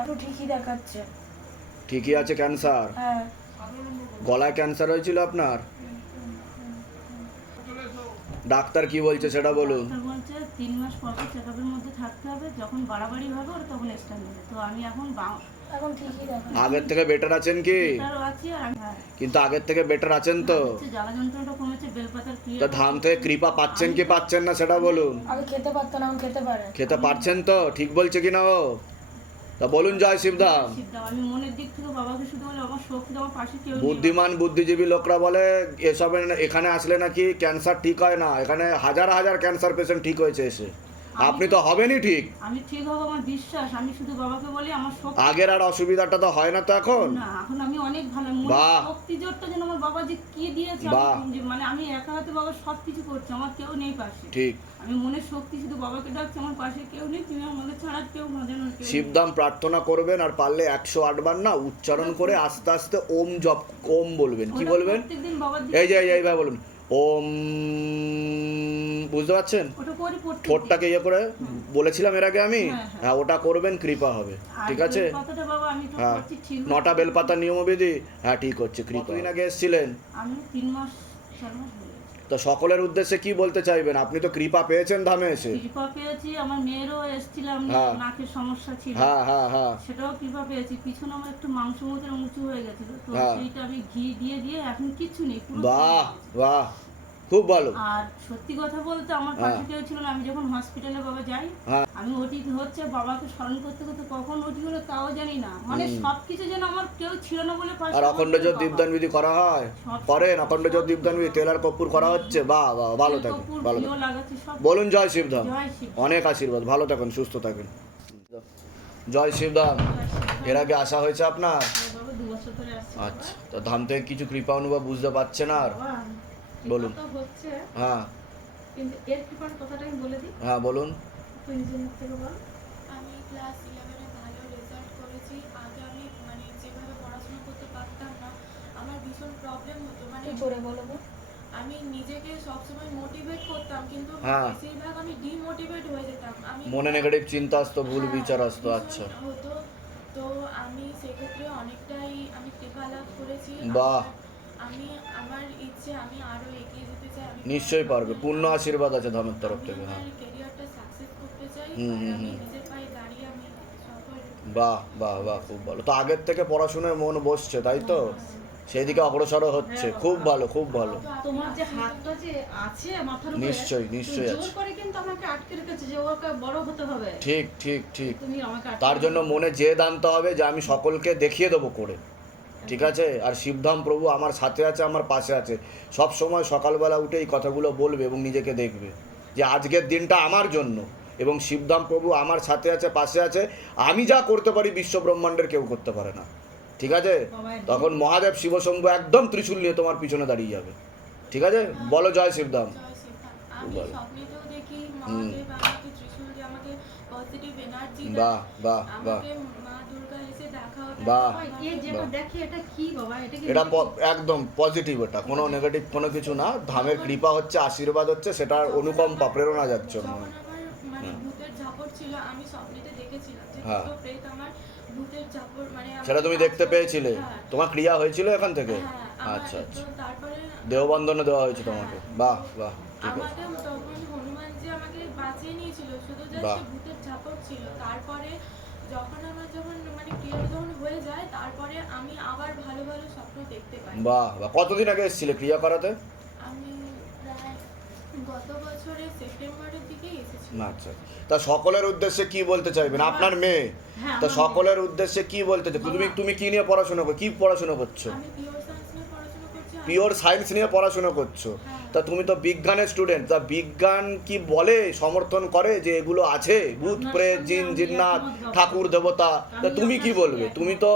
এখন ঠিকই দেখাচ্ছে। ঠিকই আছে ক্যান্সার? হ্যাঁ। গলায় ক্যান্সার হয়েছিল আপনার? ডাক্তার কি বলছে সেটা বলুন। বলছে তিন মাস পর পর চেকআপের মধ্যে থাকতে হবে যখন বাড়াবাড়ি হবে ওরা তখন এক্সট্রা নেবে তো আমি এখন এখন ঠিকই দেখাচ্ছে। আগের থেকে বেটার আছেন কি? হ্যাঁ। কিন্তু আগের থেকে বেটার আছেন তো? হচ্ছে জ্বালা যন্ত্রণাটা কমেছে বেলপাতার ক্রিয়া তো ধাম থেকে কৃপা পাচ্ছেন কি পাচ্ছেন না সেটা বলুন। আগে খেতে পারতো না এখন খেতে পারে। খেতে পারছেন তো? ঠিক বলছে কি না ও? তা বলুন জয় শিবদাম বুদ্ধিমান বুদ্ধিজীবী লোকরা বলে এসব এখানে আসলে নাকি ক্যান্সার ঠিক হয় না। এখানে হাজার হাজার ক্যান্সার পেশেন্ট ঠিক হয়েছে এসে। আপনি তো হবেনই ঠিক। আমি ঠিক হব আমার বিশ্বাস আমি শুধু বাবাকে বলি আমার শক্তি আগের আর অসুবিধাটা তো হয় না তো এখন? না এখন আমি অনেক ভালো মনে শক্তি জোরটা যেন আমার বাবা যে কি দিয়েছে আমি মানে আমি একা হাতে বাবা সব কিছু করছি আমার কেউ নেই পাশে। ঠিক। আমি মনের শক্তি শুধু বাবাকে ডাকছি আমার পাশে কেউ নেই তুমি আমাকে ছাড়া কেউ না যেন। শিবধাম প্রার্থনা করবেন আর পারলে একশো আটবার না উচ্চারণ করে আস্তে আস্তে ওম জপ ওম বলবেন। কি বলবেন? এই যে এই এইভাবে বলুন। ওম বুঝতে পারছেন। ঠোঁটটাকে ইয়ে করে বলেছিলাম এর আগে আমি হ্যাঁ, হ্যাঁ। হ্যাঁ ওটা করবেন কৃপা হবে। ঠিক আছে? হ্যাঁ। নটা বেলপাতা নিয়মবিধি হ্যাঁ ঠিক হচ্ছে কৃপা আগে এসেছিলেন? আমি তিন মাস। তো সকলের উদ্দেশ্যে কি বলতে চাইবেন? আপনি তো কৃপা পেয়েছেন ধামে এসে। কৃপা পেয়েছি আমার মেয়েরও এসেছিলাম হ্যাঁ। নাকের সমস্যা ছিল। হ্যাঁ হ্যাঁ হ্যাঁ। সেটাও কৃপা পেয়েছি। পিছনে আমার একটু মাংস মতো উঁচু হয়ে গেছিল। তো হ্যাঁ। সেইটা আমি ঘি দিয়ে দিয়ে এখন কিচ্ছু নেই পুরো বাহ বাহ। খুব ভালো। আর সত্যি কথা বলতে আমার হ্যাঁ। পাশে কেউ ছিল না আমি যখন হসপিটালে বাবা যাই হ্যাঁ। আমি ওটি হচ্ছে বাবাকে স্মরণ করতে করতে কখন ওটি হলো তাও জানি না। মানে সবকিছু যেন আমার কেউ ছিল না বলে পাশে আর অখণ্ড বাবা। দীপদান বিধি করা হয়? করেন? অখণ্ড জ্যোত দীপদান বিধি তেল আর কর্পূর করা হচ্ছে? বাহ বাহ ভালো থাকেন ভালো বলুন জয় শিবধাম। অনেক আশীর্বাদ। ভালো থাকেন সুস্থ থাকেন। জয় শিবধাম। এর আগে আসা হয়েছে আপনার? আসছে। আচ্ছা তো ধাম থেকে কিছু কৃপা অনুভব বুঝতে পারছেন আর? বলুন। কৃপা তো হচ্ছে হ্যাঁ। কিন্তু এর কৃপার কথাটা আমি বলে দিই? হ্যাঁ বলুন। তুই নিজের মুখ থেকে বল। আমি ক্লাস ইলেভেনে ভালো রেজাল্ট করেছি। আগে আমি মানে যেভাবে পড়াশোনা করতে পারতাম না আমার ভীষণ প্রবলেম হতো। মানে একটু বলো আমি নিজেকে সবসময় মোটিভেট করতাম কিন্তু হ্যাঁ। বেশিরভাগ আমি ডিমোটিভেট হয়ে যেতাম। আমি মনে নেগেটিভ চিন্তা আসতো ভুল হ্যাঁ, বিচার আসতো আচ্ছা। হতো। তো আমি সেক্ষেত্রে অনেকটাই আমি কৃপা লাভ করেছি। বাহ। আমি আমার ইচ্ছে আমি আরও এগিয়ে যেতে চাই নিশ্চয়ই পারবে। পূর্ণ আশীর্বাদ আছে ধামের তরফ থেকে হ্যাঁ। ক্যারিয়ারটা সাকসেস করতে চাই হুম, হুম, হুম। নিজের পায়ে দাঁড়িয়ে আমি বাহ বাহ বাহ খুব ভালো। তো আগের থেকে পড়াশোনায় মন বসছে তাই তো? সেদিকে অগ্রসর হচ্ছে। খুব ভালো খুব ভালো। তোমার যে হাতটা যে আছে মাথার উপরে নিশ্চয়ই, নিশ্চয়ই তুমি জোর আছে। করে কিন্তু আমাকে আটকে রেখেছে যে ওকে বড় হতে হবে। ঠিক ঠিক ঠিক। তুমি আমাকে তার জন্য মনে জেদ আনতে হবে যে আমি সকলকে দেখিয়ে দেবো করে। ঠিক আছে? আর শিবধাম প্রভু আমার সাথে আছে আমার পাশে আছে। সব সময় সকালবেলা উঠে এই কথাগুলো বলবে এবং নিজেকে দেখবে যে আজকের দিনটা আমার জন্য এবং শিবধাম প্রভু আমার সাথে আছে পাশে আছে। আমি যা করতে পারি বিশ্ব ব্রহ্মাণ্ডের কেউ করতে পারে না। ঠিক আছে? তখন মহাদেব শিবশম্ভু একদম ত্রিশূল নিয়ে তোমার পিছনে দাঁড়িয়ে যাবে। ঠিক আছে? বলো জয় শিবধাম। বাহ বাহ বাহ। আমাকে মা দুর্গা এসে দেখাও দেয়। বাহ। এটা কি বাবা? এটা কি এটা প- একদম পজিটিভ এটা। কোনো নেগেটিভ কোনো কিছু না। ধামের কৃপা হচ্ছে আশীর্বাদ হচ্ছে সেটার অনুকম্পা প্রেরণা যাচ্ছে। মনে। আমার ভূতের ঝাপড় ছিল আমি স্বপ্নেতে দেখেছিলাম যে হ্যাঁ। দুটো প্রেত আমার ভূতের ঝাপড় মানে সেটা তুমি দেখতে পেয়েছিলে? হ্যাঁ, তোমার ক্রিয়া হয়েছিল এখান থেকে? হ্যাঁ, আচ্ছা আচ্ছা। দেহবন্ধনে দেওয়া হয়েছে তোমাকে। বাহ বাহ। ঠিক আছে। আমাকে বাঁচিয়ে নিয়েছিল শুধু। জাস্ট ভূতের ছিল। তারপরে যখন আমার যখন মানে যখন হয়ে যায় তারপরে আমি আবার ভালো ভালো স্বপ্ন দেখতে পাই। বাহ বাহ। কতদিন আগে এসেছিলে ক্রিয়া করাতে? আমি গত বছরের সেপ্টেম্বরের দিকেই এসেছি। আচ্ছা তা সকলের উদ্দেশ্যে কি বলতে চাইবেন? আপনার মেয়ে? হ্যাঁ, তা সকলের উদ্দেশ্যে কি বলতে চাই? তুমি তুমি কি নিয়ে পড়াশোনা করো কি পড়াশোনা করছ? আমি পিওর সায়েন্স নিয়ে পড়াশোনা করছি। তা তুমি তো বিজ্ঞানের স্টুডেন্ট তা বিজ্ঞান কি বলে সমর্থন করে যে এগুলো আছে? ভূত প্রেত জিন আমি জিন্নাত ঠাকুর দেবতা তা তুমি কি বলবে? তুমি তো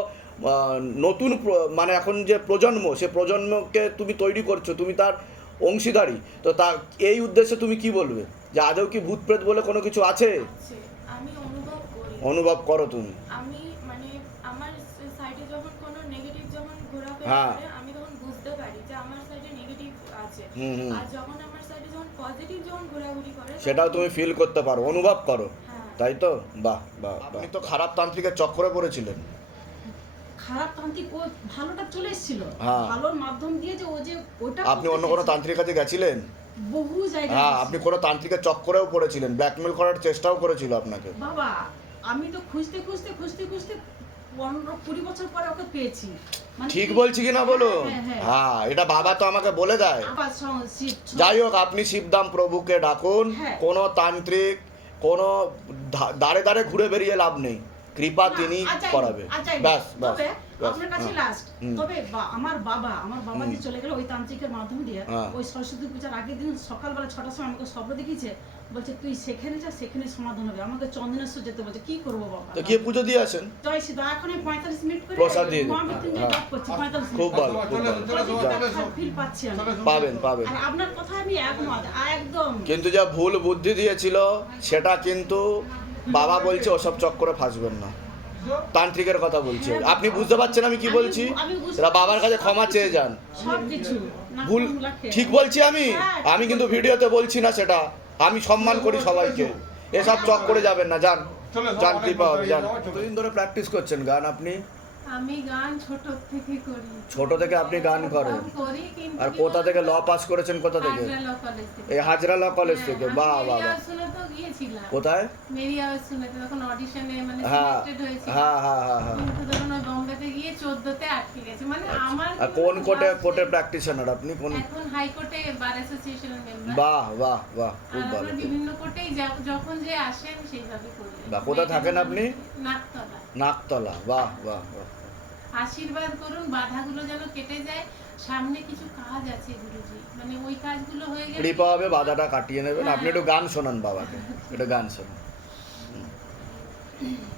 নতুন মানে এখন যে প্রজন্ম সে প্রজন্মকে তুমি তৈরি করছ তুমি তার অংশীদারি। তো তা এই উদ্দেশ্যে তুমি কি বলবে? যে আদৌ কি ভূত প্রেত বলে কোনো কিছু আছে? অনুভব অনুভব করো তুমি। আমি মানে আমার সাইডে যখন কোনো নেগেটিভ যখন ঘোরাফেরা হ্যাঁ। করে আমি তখন বুঝতে পারি যে আমার সাইডে নেগেটিভ আছে হুম, হুম। আর যখন আমার সাইডে যখন পজিটিভ যখন ঘোরাঘুরি করে সেটাও তুমি ফিল করতে পারো অনুভব করো। হ্যাঁ। তাই তো? বাহ বাহ আপনি তো খারাপ তান্ত্রিকের চক্করে পড়েছিলেন। খারাপ তান্ত্রিক ও ভালোটা চলে এসেছিল। হ্যাঁ। ভালোর মাধ্যম দিয়ে যে ও যে ওটা আপনি অন্য কোনো তান্ত্রিক কাছে গেছিলেন? বহু জায়গায় হ্যাঁ আপনি কোনো তান্ত্রিকের চক্করেও পড়েছিলেন ব্ল্যাকমেল করার চেষ্টাও করেছিল আপনাকে। বাবা আমি তো খুঁজতে খুঁজতে খুঁজতে খুঁজতে পনেরো কুড়ি বছর পরে ওকে পেয়েছি। মানে ঠিক কি- বলছি কিনা বলুন? হ্যাঁ, হ্যাঁ। হ্যাঁ এটা বাবা তো আমাকে বলে দেয়। যাই হোক আপনি শিবদাম প্রভুকে ডাকুন। হ্যাঁ। কোনো তান্ত্রিক কোনো দাঁড়ে দাঁড়ে ঘুরে বেরিয়ে লাভ নেই। কৃপা তিনি আচ্ছা, করাবে। আচ্ছা, ব্যাস ব্যাস আপনার কাছে হ্যাঁ। লাস্ট তবে আমার বাবা আমার বাবা যে চলে গেল ওই তান্ত্রিকের মাধ্যম দিয়ে হ্যাঁ। ওই সরস্বতী পূজার আগের দিন সকালবেলা ছটার সময় আমাকে স্বপ্ন দেখিয়েছে বলছে তুই সেখানে যা সেখানে সমাধান হবে। আমাকে চন্দনেশ্বর যেতে বলছে। কি করব বাবা? তো গিয়ে পুজো দিয়ে আসেন? জয় সীতা এখন পঁয়তাল্লিশ মিনিট করে প্রসাদ দিয়ে দিন। মহামৃত্যুঞ্জয় হ্যাঁ। খুব ভালো। ফিল পাচ্ছি পাবেন পাবেন। আপনার কথা আমি একমত একদম। কিন্তু যা ভুল বুদ্ধি দিয়েছিল সেটা কিন্তু বাবা বলছে ওসব চক্করে ফাঁসবেন না। তান্ত্রিকের কথা বলছি। আপনি বুঝতে পারছেন আমি কি বলছি? বাবার কাছে ক্ষমা চেয়ে যান। ভুল ঠিক বলছি আমি? আমি কিন্তু ভিডিওতে বলছি না সেটা। আমি সম্মান করি সবাইকে। এসব চক করে যাবেন না যান। যান কৃপা যান। কতদিন ধরে প্র্যাকটিস করছেন গান আপনি? আমি গান ছোট থেকে করি। ছোট থেকে আপনি গান করেন। আর কোথা থেকে ল পাস করেছেন কোথা থেকে? থেকে। এই হাজরা ল কলেজ থেকে। হ্যাঁ, বাহ আমি বাহ। কোথায়? তখন অডিশনে মানে হ্যাঁ। সিলেক্টেড হয়েছিল হ্যাঁ হ্যাঁ হ্যাঁ হ্যাঁ। কিন্তু গিয়ে চোদ্দতে আটকে গেছে। মানে আমার আর কোন কোর্টে কোর্টে প্র্যাকটিশনার আপনি? কোন এখন হাইকোর্টে বার অ্যাসোসিয়েশনের মেম্বার বাহ বাহ বাহ খুব ভালো। বিভিন্ন কোর্টেই যখন যে আসেন সেইভাবে করি। বাহ, কোথায় থাকেন আপনি? নাকতলা নাকতলা বাহ বাহ বাহ আশীর্বাদ করুন বাধাগুলো যেন কেটে যায়। সামনে কিছু কাজ আছে গুরুজি। মানে ওই কাজগুলো হয়ে গেলে কৃপা হবে বাধাটা কাটিয়ে নেবেন। আপনি একটু গান শোনান বাবাকে। একটু গান শোনান।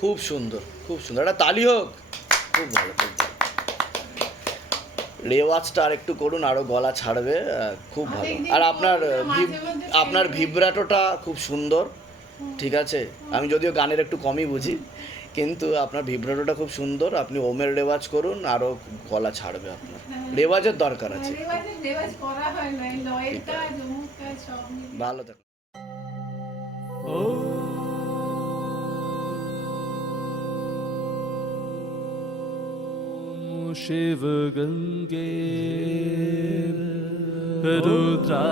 খুব সুন্দর খুব সুন্দর। একটা তালি হোক। খুব ভালো খুব ভালো। রেওয়াজটা আর একটু করুন আরও গলা ছাড়বে খুব ভালো। আর আপনার ভিব- আপনার ভিব্রাটোটা খুব সুন্দর ঠিক আছে? আমি যদিও গানের একটু কমই বুঝি কিন্তু আপনার ভিব্রাটোটা খুব সুন্দর। আপনি ওমের রেওয়াজ করুন আরও গলা ছাড়বে আপনার। রেওয়াজের দরকার আছে। রেওয়াজে রেওয়াজ शिव गङ्गे रुद्रा